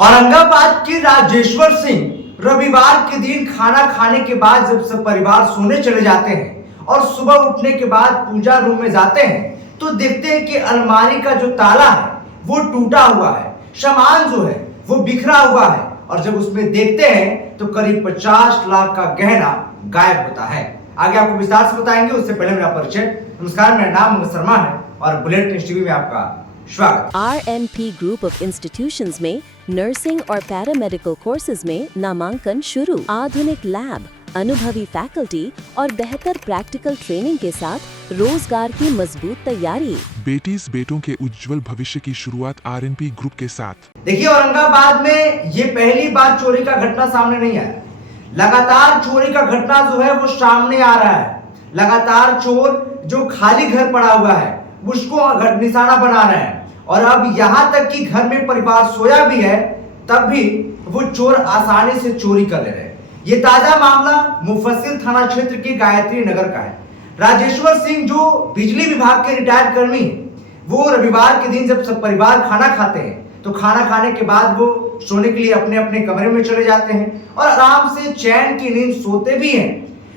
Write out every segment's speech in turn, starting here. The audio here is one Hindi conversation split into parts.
औरंगाबाद की राजेश्वर सिंह रविवार के दिन खाना खाने के बाद जब सब परिवार सोने चले जाते हैं और सुबह उठने के बाद पूजा रूम में जाते हैं तो देखते हैं कि अलमारी का जो ताला है वो टूटा हुआ है, सामान जो है वो बिखरा हुआ है और जब उसमें देखते हैं तो करीब 50 लाख का गहना गायब होता है। आगे आपको विस्तार से बताएंगे, उससे पहले मेरा परिचय। नमस्कार, मेरा नाम मंगल शर्मा है और बुलेट न्यूज टीवी में आपका स्वागत। RNP ग्रुप ऑफ इंस्टीट्यूशंस में नर्सिंग और पैरामेडिकल कोर्सेज में नामांकन शुरू। आधुनिक लैब, अनुभवी फैकल्टी और बेहतर प्रैक्टिकल ट्रेनिंग के साथ रोजगार की मजबूत तैयारी। बेटीज बेटों के उज्जवल भविष्य की शुरुआत RNP ग्रुप के साथ। देखिए, औरंगाबाद में ये पहली बार चोरी का घटना सामने नहीं आया। लगातार चोरी का घटना जो है वो सामने आ रहा है। लगातार चोर जो खाली घर पड़ा हुआ है उसको निशाना बना रहे हैं और अब यहाँ तक कि घर में परिवार सोया भी है तब भी वो चोर आसानी से चोरी कर ले रहे हैं। ये ताजा मामला मुफस्सिल थाना क्षेत्र के गायत्री नगर का है। राजेश्वर सिंह जो बिजली विभाग के रिटायर्ड कर्मी हैं, वो रविवार के दिन जब सब परिवार खाना खाते हैं तो खाना खाने के बाद वो सोने के लिए अपने अपने कमरे में चले जाते हैं और आराम से चैन की नींद सोते भी हैं।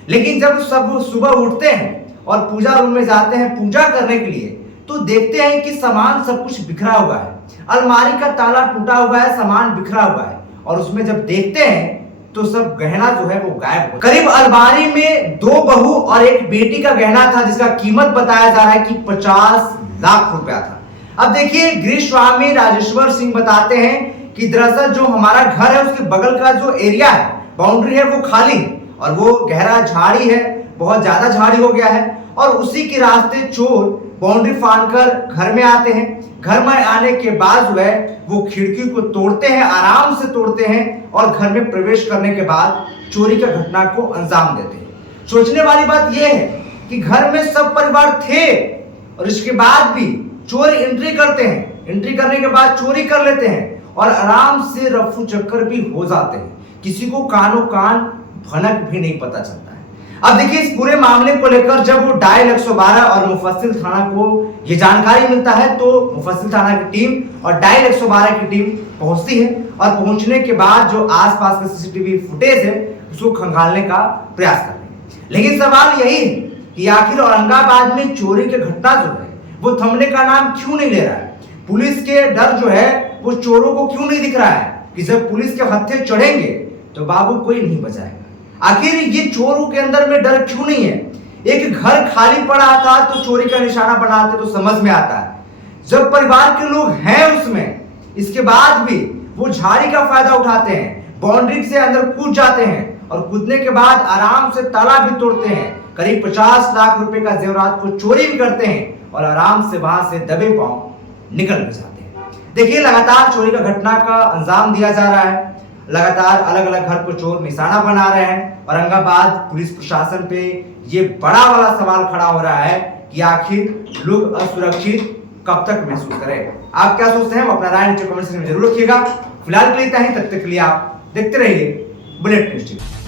लेकिन जब सब सुबह उठते हैं और पूजा रूम में जाते हैं पूजा करने के लिए तो देखते हैं कि सामान सब कुछ बिखरा हुआ है। अलमारी का ताला टूटा हुआ है, सामान बिखरा हुआ है और उसमें जब देखते हैं तो सब गहना जो है वो गायब हो। करीब अलमारी में 2 बहू और 1 बेटी का गहना था जिसका कीमत बताया जा रहा है कि 50 लाख रुपया था। अब देखिए, गृह स्वामी राजेश्वर सिंह बताते हैं कि दरअसल जो हमारा घर है उसके बगल का जो एरिया है, बाउंड्री है, वो खाली और वो गहरा झाड़ी है, बहुत ज्यादा झाड़ी हो गया है और उसी के रास्ते चोर बाउंड्री फांदकर घर में आते हैं। घर में आने के बाद जो है वो खिड़की को तोड़ते हैं, आराम से तोड़ते हैं और घर में प्रवेश करने के बाद चोरी का घटना को अंजाम देते हैं। सोचने वाली बात यह है कि घर में सब परिवार थे और इसके बाद भी चोर एंट्री करते हैं। एंट्री करने के बाद चोरी कर लेते हैं और आराम से रफू चक्कर भी हो जाते हैं। किसी को कानो कान भनक भी नहीं पता चलता है। अब देखिए, इस पूरे मामले को लेकर जब वो डायल 112 और मुफस्सिल थाना को ये जानकारी मिलता है तो मुफस्सिल थाना की टीम और डायल 112 की टीम पहुंचती है और पहुंचने के बाद जो आसपास का सीसीटीवी फुटेज है उसको खंगालने का प्रयास करते हैं। लेकिन सवाल यही है कि आखिर औरंगाबाद में चोरी की घटना जो है वो थमने का नाम क्यों नहीं ले रहा है। पुलिस के डर जो है वो चोरों को क्यों नहीं दिख रहा है कि जब पुलिस के हत्थे चढ़ेंगे तो बाबू कोई नहीं बचाएगा। आखिर ये चोरों के अंदर में डर क्यों नहीं है। एक घर खाली पड़ा था तो चोरी का निशाना बनाते तो समझ में आता है। जब परिवार के लोग हैं उसमें, इसके बाद भी वो झाड़ी का फायदा उठाते हैं, बाउंड्री से अंदर कूद जाते हैं और कूदने के बाद आराम से ताला भी तोड़ते हैं। करीब 50 लाख रुपए का जेवरात को चोरी भी करते हैं और आराम से वहां से दबे पांव निकल भी जाते हैं। देखिए, लगातार चोरी का घटना का अंजाम दिया जा रहा है। लगातार अलग अलग घर को चोर निशाना बना रहे हैं। औरंगाबाद पुलिस प्रशासन पे ये बड़ा वाला सवाल खड़ा हो रहा है कि आखिर लोग असुरक्षित कब तक महसूस करें। आप क्या सोचते हैं, अपना राय नीचे कमेंट सेक्शन में जरूर रखिएगा। फिलहाल के लिए इतना ही, तब तक के लिए आप देखते रहिए बुलेट न्यूज टीवी।